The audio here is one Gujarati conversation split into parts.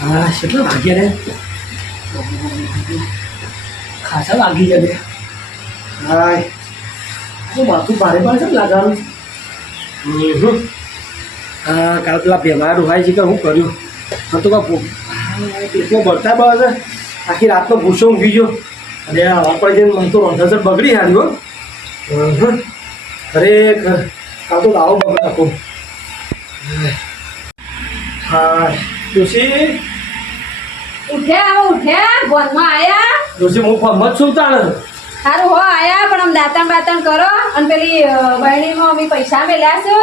હા કેટલા વાગ્યા રે? ખાસા વાગી ગયા બે હાય. શું માથું ભારે ભારે છે. લાગવાનું. હા કાલ પેલા બીમાર ડુહાય છે કે હું કર્યું? હા તો કાંઈ પેટમાં બળ છે. આખી રાતનો ભૂસો ઊંઘી ગયો. અને વાપર જઈને મને તો રંધસર બગડી હાર્યો. ખરેખર કાલ તો લાવો બગડ નાખો હા ઉઠ્યા ઉઠ્યા ભોનમાં આયા. ડોશી હું ફમત છું તાણ. સારું હો આયા પણ આમ દાંતણ બાતણ કરો. અને પેલી બહેણીમાં અમે પૈસા મેલ્યા છે.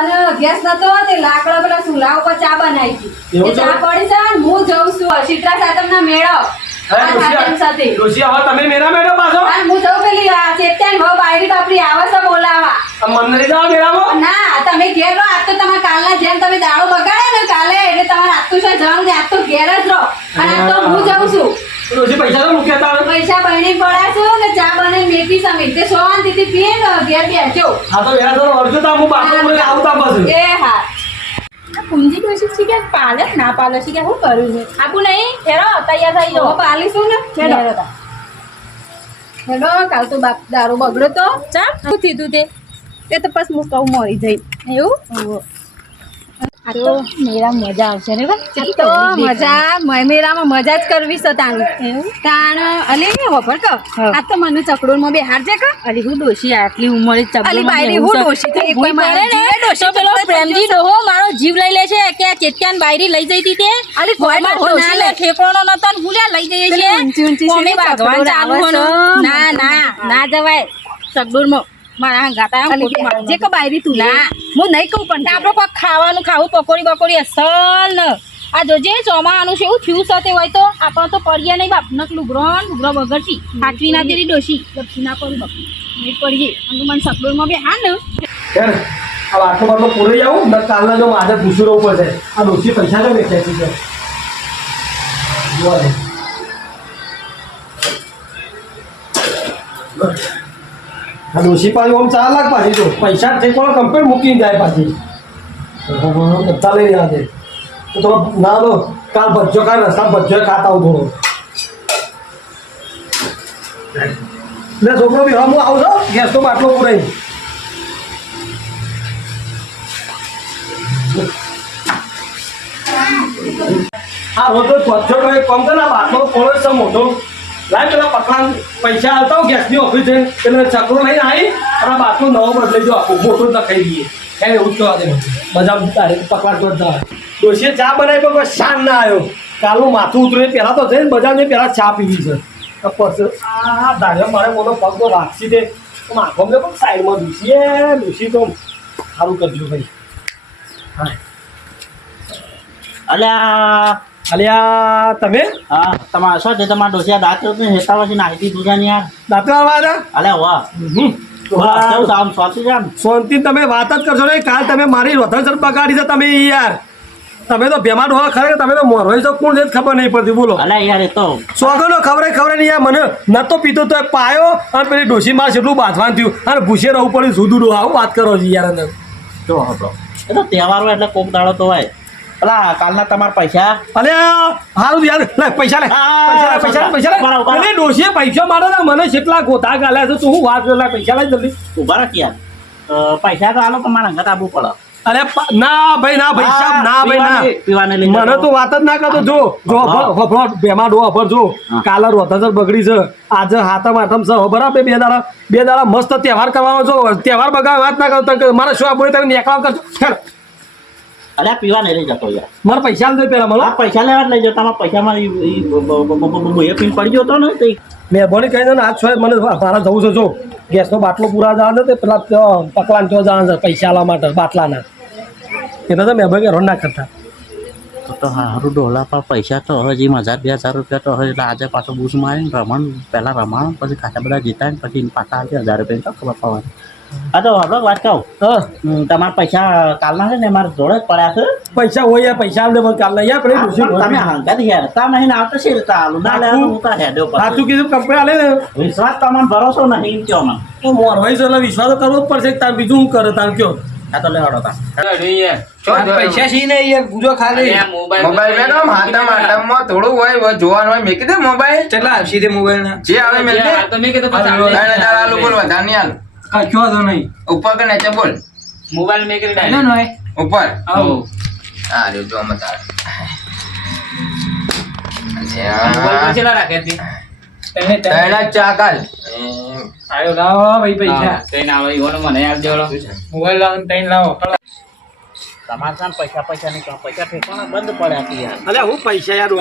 અને ગેસ નતો તે લાકડા પેલા ચૂલા ઉપર ચા બનાવી હતી. ચા? પડી છે હું જઉં છું. શીતળા સાતમના મેળો તમે મેરા મેડમ પાછો? હું જઉં પેલી ચેતન ભાવ બાયડી બાપરી આવે છે બોલાવા. મને લઈ મેરામાં ના તમે ઘેર રહો આજ તો તમે કાલના જેમ તમે દાડો બગાડે ને કાલે એટલે તમારે આજ તો શું જવાનું આજ તો ઘેર જ રહો. અને આજ તો હું જઉં છું. રોજી પૈસા તો મૂક્યા તાણ પૈસા બહેણી પડ્યા છે ને ચા બને મેકી સમી. તે શાંતિથી પીએ ને ઘેર બેસજો. હા તો વેરા તો અડધો તા હું બાપુ પૂરે આવતા પછી. એ હા. પૂંજી કશી છે કે પાલે? ના પાલે છે કે? હું કરું છે. આપું નહીં? હેરો તૈયાર થઈ જાઓ. પાલીશું ને? હેડો. હેડો. કાલ તો બાપ દારૂ બગડ્યો તો. ચા? શું થયું તે તે? તો પછી હું કહું મરી જઈ. એવું? તો મેરા મજા આવશે ને તો મજા મ- મેરામાં મજા જ કરવી છે તાણી તાણ અલી ખબર ક હા. આ તો મને ચકડોળમાં બે હાર છે ક? અલી હું ડોશી આટલી ઉંમરે ચબલો અલી બાયરી હું ડોશી થઈ, કોઈ મારો ને ડોશી પેલો તો પ્રેમજી ડોહો મારો જીવ લઈ લે છે કે આ ચેત્યાન બાયરી લઈ જઈ હતી તે? અલી કોઈ માં ના લે. ઠેકોણો નતો ને ભૂલ્યા લઈ જઈએ છે ઊંચી ઊંચી કોમે ભગવાન ચાલુ. ના ના ના જવાય. ચકડોળમાં મારા ગાતા જે ક બાયરી તું ના. હું નહીં કહું પણ આપણે કોઈ ખાવાનું ખાવું પકોડી બકોડી અસલ ને. આ જોજે ચોમાવાનું છે એવું થયું સાથે હોય તો આપણે તો પડીએ નહીં બાપ. નકલું ગ્રોન ને લુગરો બગડતી હાચવી ના દેરી ડોશી. લપસી ના પડી બાપ. નહીં પડીએ. અને મને સકડોળમાં બે. હા ને? યાર આ બાટલો બાટલો પૂરે આવું ને કાલના જો મારે પૂછું રહેવું પડશે. આ ડોશી પૈસા કેમ વેચાય છે જોવા દે ડોશી પાછી આમ ચાર લાખ પાછી તો પૈસા જે પણ કમ્પ્લેટ મૂકીને જાય પાછી. બધા લઈ રહ્યા છે. તો તો ના લો, કાલ ભજ્જો કાલ રસ્તા ભજ્જો ખાતા આવું થોડો એટલે છોકરો બી, હા, હું આવું ગેસ ગેસનો બાટલો પૂરાઈ આ રોજ ભજ્જો તો કામ કરે બાટલો કોણ છે મોટો. લાય પેલા પકડાન પૈસા આવતા હોય ગેસની ઓફિસ જઈને પેલો ચક્રો લઈને આવી અને બાટલો નવો બદલાઈ જો મોટો જ નખાઈ દઈએ. હે, એવું જ કહેવા દે. બધા તારે પકડાટ કરતા ડોસીએ ચા બનાવી, પણ શાન ના આવ્યો કાલનું માથું ઉતરે પહેલાં તો જઈને બજારને પહેલાં ચા પીવી છે. પછી આ ધારે મારે મોટો પગ તો રાખશી દે માથો મેં પણ સાઈડમાં દૂસીએ દૂસી તો સારું કરજો ભાઈ. હા. અલ્યા અલ્યા તમે? હા તમારે શું છે? તમારા ડોસિયા દાંત ને હેતા પછી નાખી દીધું છે યાર? દાંતરા વાળા અલ્યા વાહ. કેવું છે? શાંતિ તમે વાત જ કરશો ને કાલ તમે મારી રોધણ બગાડી છે તમે યાર. તમે તો બેમાર હોવા ખરે તમે તો મોરવાઈ તો કોણ છે? ખબર નહીં પડતી. બોલો. અલ્યા યાર એ તો સોગનો ખબર ખબર નહીં યાર. મને ન તો પીતો તો પાયો અને પેલી ડોસી માર એટલું બાંધવાનું થયું. અને ભૂસે રહું પડ્યું. સુધું આવું વાત કરો છો યાર અંદર. જો એ તો તહેવારો એટલે કોક દાડો તો હોય. અલા કાલના તમારા પૈસા? અલે હારું યાર લે પૈસા લે પૈસા લે પૈસા લે પૈસા લે. ડોસીએ પૈસા મારે ને મને કેટલા ગોતા ગાલ્યા છે તું હું વાત લે પૈસા લઈ જલ્દી. ઊભા રાખ યાર પૈસા તો આલો તમારા અંગત આપવું પડે. અરે ના ભાઈ ના ભાઈ સાહેબ ના ભાઈ ના. પીવાને- લઈ મને તો વાત જ ના કરતો જો જો. હફરો બેમાં ડો હફર જો. કાલર કાલે રોધસર બગડી છે. આજે હાથમ હાથમ છે બરાબર બે દાડા બે દાડા મસ્ત તહેવાર કરવાનો છો તહેવાર બગાડ વાત ના કરતો મારે શું બોલે તને નેકળા કરજો આ પીવા નહીં લઈ જતો યાર. મારે પૈસા નથી દે પેલા મળો. પૈસા લેવા જ લઈ જતા બ- બ- એ પીન પડી ગયો હતો ને તે મહેરબાની કહી દે ને આજ છો મને મારા જવું છે જો. ગેસનો બાટલો પૂરા જવા તે પેલા પકવાન થયો જવાનું છે પૈસા આલવા માટે બાટલાના. એટલે તો મહેરબાની રોડ ના કરતા. તો તો હારું ડોલા પર પૈસા તો હજી હજાર બે હજાર રૂપિયા તો હવે એટલે આજે પાછો બૂસ મારીને રમણ પહેલાં રમાણ પછી ખાતા બધા જીતા ને પછી પાછા હજાર રૂપિયા તો ખબર પડવાની. હા તો હવે વાત કહું. તમારા પૈસા કાલના છે ને મારા જોડે જ પડ્યા છે? પૈસા હોય યાર પૈસા આલ પણ કાલ યાર પેલી ડોશી પણ તમે હંગાત યાર. તા નહીં આવતો છે રીતે આલું ના લે હું તો હેડ્યો સાચું કીધું કંપની આલે ને વિશ્વાસ તમને ભરોસો નહીં કયો મને. તો મોરવાઈ છે વિશ્વાસ તો કરવો જ પડશે તાર બીજું હું કરે તાર કયો. આ તો લેવાડો તા પૈસા છે ને યાર પૂજો ખાલી. મોબાઈલ મેં માતા માતા માં થોડું હોય હોય જોવાનું હોય મેં કીધું મોબાઈલ. કેટલા આવશે તે મોબાઈલ ના જે આવે મેં કીધું તમે કીધું આલુ બોલ વધારે નહીં આલુ. કશો તો નહીં? ઉપર કે નીચે બોલ. મોબાઈલ મેં કરી ડાયરેક્ટ. ઉપર. આવો. હા રહ્યો જો મત ના ને તમારે ત્યાં પૈસા પૈસા નહીં કાં પૈસા ઠેકાણા બંધ પડ્યા યાર. અલે હું પૈસા યાર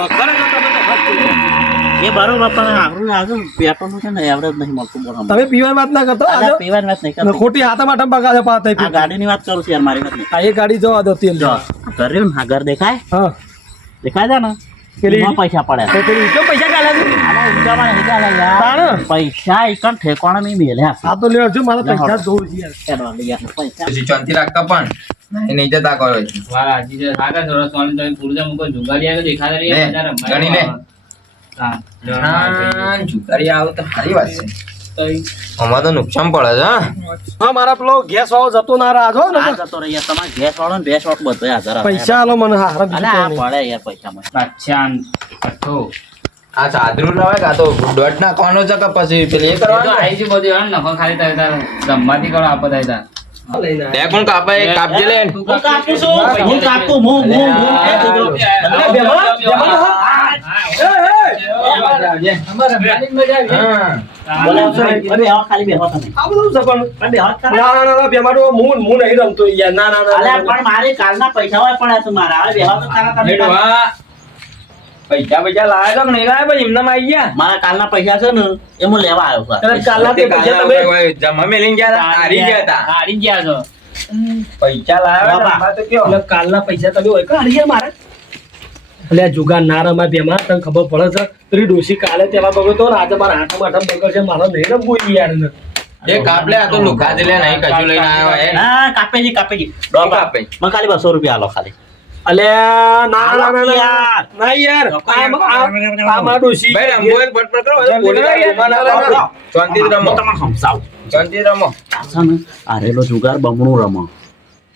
વાપરે તો તમે તો હદ કરી. એ બરોબર પણ આપણું આજુ પેટ્રોલનું છે ને એવરેજ નહીં મળતું બરાબર તમે પીવાની વાત ના કરતો અલા, પીવાની વાત નહીં ને ખોટી હાથા માથા બગાડે પાત આ ગાડીની વાત કરું છું યાર મારી વાત નહીં આ એ ગાડી જો જો ઘર રહ્યું ને? ઘર દેખાય? હા. દેખાય છે ને? પેલી- પૈસા પડ્યા તો પેલી કેમ પૈસા કાલે છે? નહીં ચાલે યાર. તાણ? પૈસા એકણ ઠેકાણા નહીં મેલ્યા. આ તો લેવડજો મારે પૈસા છે યાર. પૈસા. રાખતા પણ કરો વાહ, થોડો સોનું પૂરજા મૂકો, જુગારી. ગણી લે. આવે તો છે નુકસાન પડે છે હા હા મારા પેલો ગેસ વાળો જતો ના રાજો ને જતો રહે તમારે ગેસ વાળો ને ભેંસ વાળો બધો હાજર પૈસા આલો મને હારા અલા, આ પડે યાર પૈસામાં. બાદશાહ ન કઠ્ઠો. આ સાદરું ના હોય તો દોઢ નાખવાનો છે કે પછી પેલી એ કરવાનું છે બધું, ખાલી તારે તારે રમવાથી કરો આપો તારે તારે. બે કોણ કાપે એક કાપજે લે હું કાપું છું. હું કાપું. હું- હું- હું. એ તો જો. અલા, બેમાં? બેમાં? અરે બેહો, ખાલી બેહો તમે. આ બધું છે પણ પણ બેહો જ ખરા. ના ના ના ના બેમાં તો હું હું નહીં રમતો યાર ના ના ના, અલા, પણ મારે કાલના પૈસા હોય પડ્યા છે મારા. હવે બેહો તો ખરા તમે. પૈસા પૈસા લાવ્યા તો કે નહીં લાવ્યા ભાઈ એમને આવી ગયા મારા કાલના પૈસા છે ને એ હું લેવા આવ્યો છું. કાલના પૈસા તમે જમા મેલીને ગયા હારી ગયા હતા હારી ગયા છો. પૈસા લાવ્યા કાલના પૈસા તમે હોય કાઢી યાર મારે એટલે જુગા ના રમાય બેમાં તને ખબર પડે છે? પેલી ડોસી કાલે તેવા બગો તો આજે મારા હાથમાં હાથમાં છે મારો નહીં રમવું યાર ને એ કાપલે આ તો લુખા જ લે નહીં કશું લઈને આવ્યો ના કાપે જી કાપે જી. ડો કાપે. મને ખાલી 200 રૂપિયા આલો ખાલી. અલે ના ના ના. યાર. ના યાર. આ આ- ડોસી ભાઈ રમવું ફટફટ કરો ઊભા ના રમો તમને સમજાવ. શાંતિ રમો. આ આ રેલો જુગાર બમણું રમો.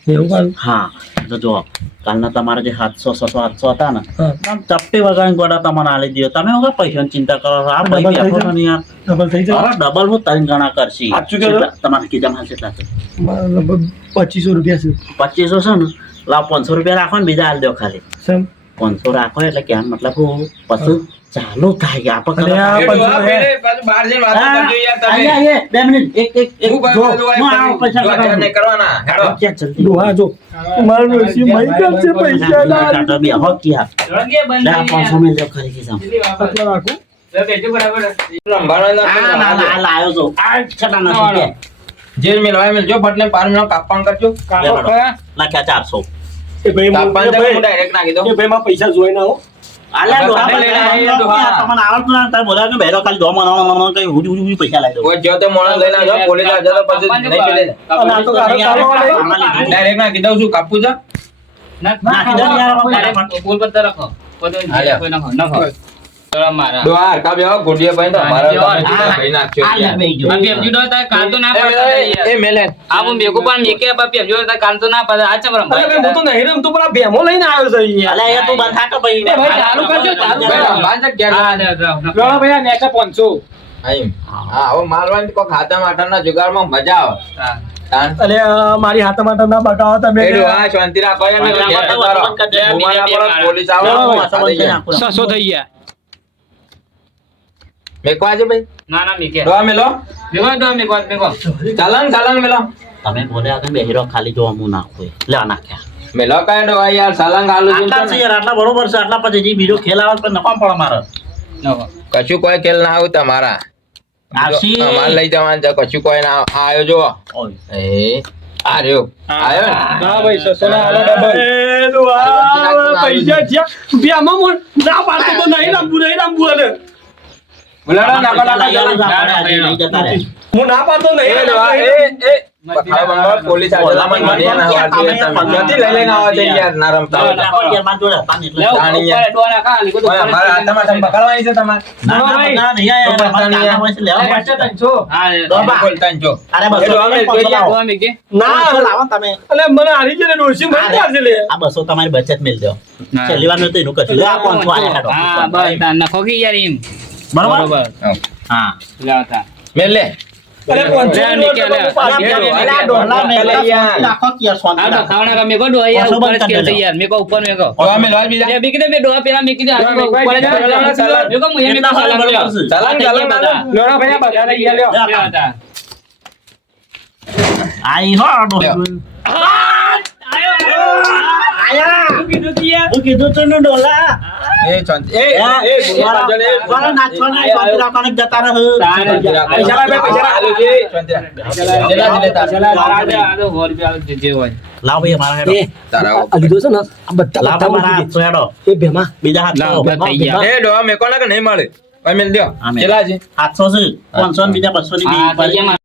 એવું કાલ હા. તો જો કાલના તમારા જે સાતસો છસો સાતસો હતા ને આમ ચપટી વગાડીને ગોડા તમને આલી દો તમે વગર પૈસાની ચિંતા કરો આ ભાઈ ડબલ થઈ જાય. ને યાર ડબલ થઈ જાય ડબલ હું ત્રણ ગણા કરશી. તમારે કીધામાં કેટલા છે? પચીસો રૂપિયા છે. પચીસો છે ને? લાવ પાંચસો રૂપિયા રાખો ને બીજા આલ દો ખાલી. પાંચસો રાખો એટલે કે મતલબ હું પછી ચાલુ થાય જો મેળવાય મેળજો ફટને પાર મિનિટ કાપવાનું કરજો કાપો લે, ચારસો એ ભાઈ કાપવાનું તો હું ડાયરેક્ટ નાખી દઉં એ ભાઈ માં પૈસા જોઈ ના હો કે કોઈ જો નાખી દઉં યાર, બોલ પર રાખો. કોઈ નાખો, નાખો. ભાઈ તો અમારા. ભાઈ આ ડો તારે કાલ તો ના એ, પાડતા એ, મેલે આ હું ભેગું પણ મેકે બા પેપજી ડો તારે કાલ તો ના પાડે. આ ચમ ભાઈ, હું તો નહીં રમતો પણ આ ભેમો લઈને આવ્યો છે ઈ યાર. એ તું બંધ થાતો ભાઈ. ભાઈ, ચાલુ કરજો, ચાલુ કરજો. રમવાનું છે ક્યાં? હા, લે, જાઓ, નાખો. ગણો ભાઈ નેચા 500. હા, હા હવે મારવાની કોઈ ખાતા માટાના જુગારમાં મજા આવે મારી હાથ માટે ના બતાવો તમે શાંતિ રાખો પોલીસ આવો. થઈ ગયા મેકવા છે ભાઈ? ના ના મેકે. ડોહા મેલો? મેકો ડો મેકો મેકો ચાલન ચાલન મેલો. તમે બોલ્યા કે બેહીરો ખાલી જોવા હું નાખું. લે આ નાખ્યા. મેલો કઈ ડોહા યાર સાલંગ આલુ આટલા છે યાર, આટલા બરોબર છે આટલા પછી જે બીજો ખેલ આવે તો નફા પડે મારે. કશું કોઈ ખેલ ના આવું તમારા. અમારે લઈ જવાનું છે કશું કોઈ ના આયો જો ઓય. એ આ આયો ના? ભાઈ સસો ના ડબલ. પૈસા ના પાડતો તો નહીં નહીં અને. હું ના પાડતો પોલીસ આજે તમને મને ના આવવા દે તમે. ક્યાંથી લઈ લઈને આવો છો યાર, ના રમતા પકડવાની છે તમારે? બસો તમારી બચત મેળજો. છેલ્લી વાર નતું એનું કશું નખો યાર એમ. બરોબર બરોબર. હા લાવ તાર. મેલ લે અરે નોટ નીકળે, અલા, ડોલા મે લે યાર. શાંતિ કે સોન આ રાખો. કા મે મેકો ડોહા યાર, ઉપર કે જ કરી કેસે દેલો. યાર. મેકો ઉપર મેકો. ડોહા મેલ બીજા મે બીકી મે ડોહા પેલા મે દે, આ ઉપર મે કો. મે મેકો, હું ચાલા ચાલો. લોડા ભાઈ આ બધા લઈ લ્યો. આઈ હો, ડો આયો આયા. હું કીધું તું ડોલા એ જતા રહો. પૈસા લાવ, પૈસા લાવ. જેલા જેલે. જે- હોય. લાવ ભાઈ હેડો. તારા આ લીધો છે ને આ બધા લાવ ભેમાં બીજા. લાવ, કે નહીં મળે? ભાઈ મેલ દ્યો હા, મેલ. જેલા છે. હાથસો છે. પાંચસો ને બીજા બસો ની હા, તો બી એમાં